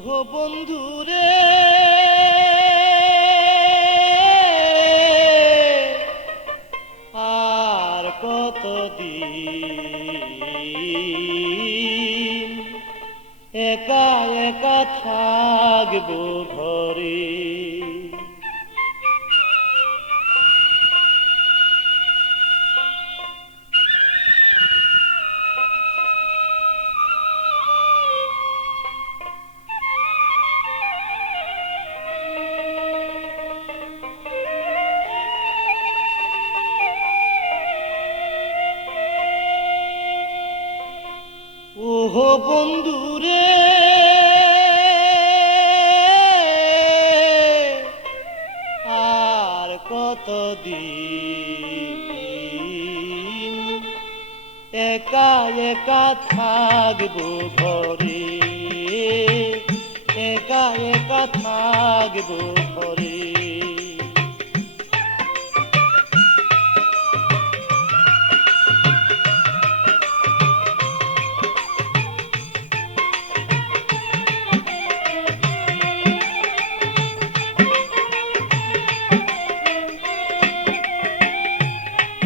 ওহো বন্ধুরে আর কতদিন একা একা থাকবো ঘরে। ওহো বন্ধুরে আর কতদিন একা একা থাকবো ঘরে, একা একা থাকবো ঘরে।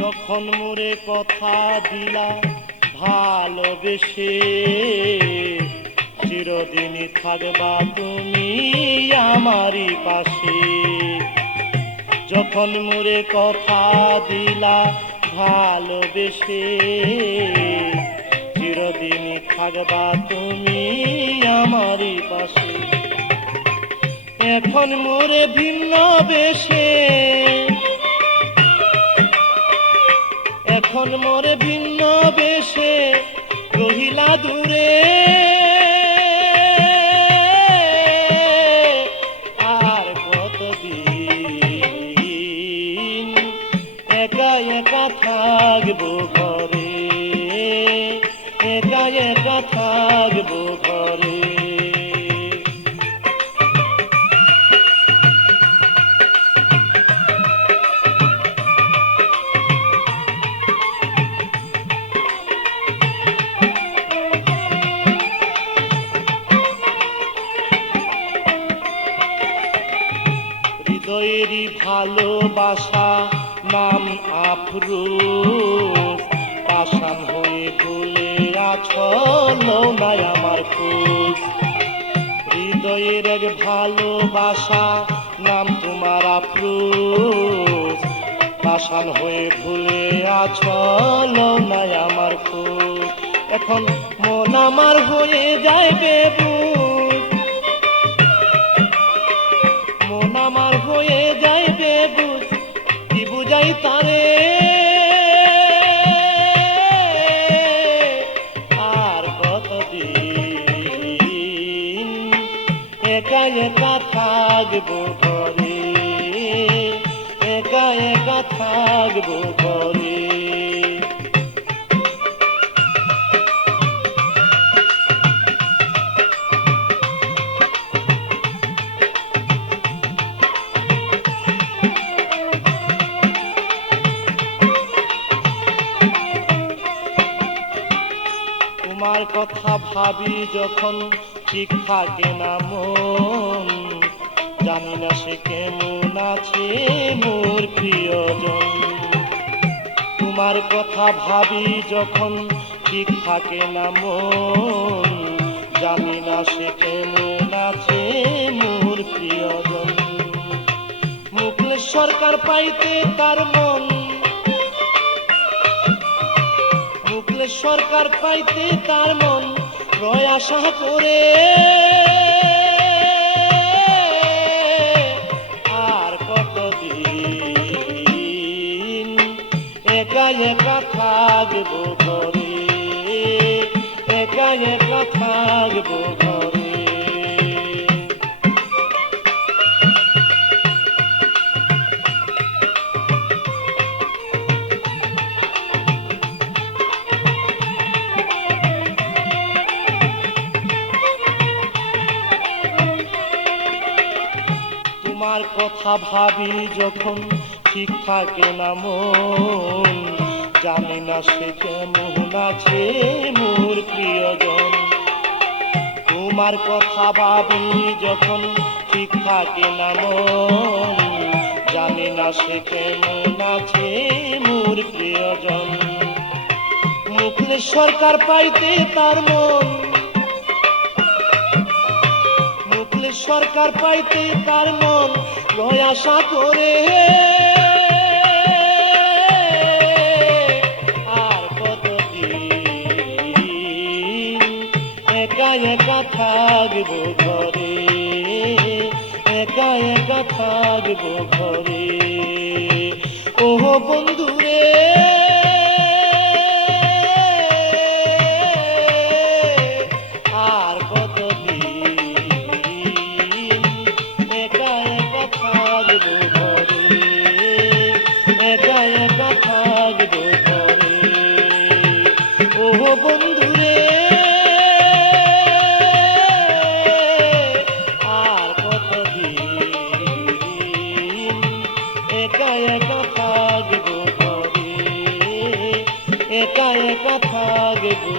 যখন মোরে কথা দিলা ভালোবেসে, চিরদিনই থাকবা তুমি আমারই পাশে। যখন মোরে কথা দিলা ভালোবেসে, চিরদিনই থাকবা তুমি আমারই পাশে। এখন মোরে ভিন্ন বেশে, এখন মোরে ভিন্ন বেশে রহিলা দূরে। আর কতদিন একা একা থাকবো ঘরে, একা একা থাকবো ঘরে। হৃদয়েরই ভালোবাসা নাম আফরোজ, পাষাণ হয়ে ভুলে আছো লও নাই আমার খোঁজ। হৃদয়ের এক ভালোবাসা নাম তোমার আফরোজ, পাষাণ হয়ে ভুলে আছো লও নাই আমার খোঁজ। এখন মন আমার হয়ে যায় বেবুঝ, মন আমার হয়ে যায় বেবুঝ, কি বুঝাই তারে। আর কতদিন একা একা থাকবো ঘরে, একা একা থাকবো ঘরে। তোমার কথা ভাবি যখন ঠিক থাকে না মন, জানি না সে কেমন আছে মোর প্রিয়জন। তোমার কথা ভাবি যখন ঠিক থাকে না মন, জানি না সে কেমন আছে মোর প্রিয়জন। মুকলেশ সরকার পাইতে তার মন, মুকলেশ সরকার পাইতে তার মন রয় আশা করে। আর কতদিন একা একা থাকবো ঘরে, একা একা থাকবো ঘরে। তোমার কথা ভাবি যখন ঠিক থাকে না মন, জানি না সে কেমন আছে মোর প্রিয়জন। তোমার কথা ভাবি যখন ঠিক থাকে না মন, জানি না সে কেমন আছে মোর প্রিয়জন। মুখলে সরকার পাইতে তার মন, মুখলে সরকার পাইতে তার মন লয় আশা করে। আর কতদিন একা একা থাকবো ঘরে, একা একা থাকবো ঘরে। ও বন্ধুরে আর কতদিন একা একা থাকবো ঘরে, একা একা থাকবো ঘরে। ও বন্ধুরে আর কতদিন একা একা থাকবো ঘরে, একা একা থাকবো।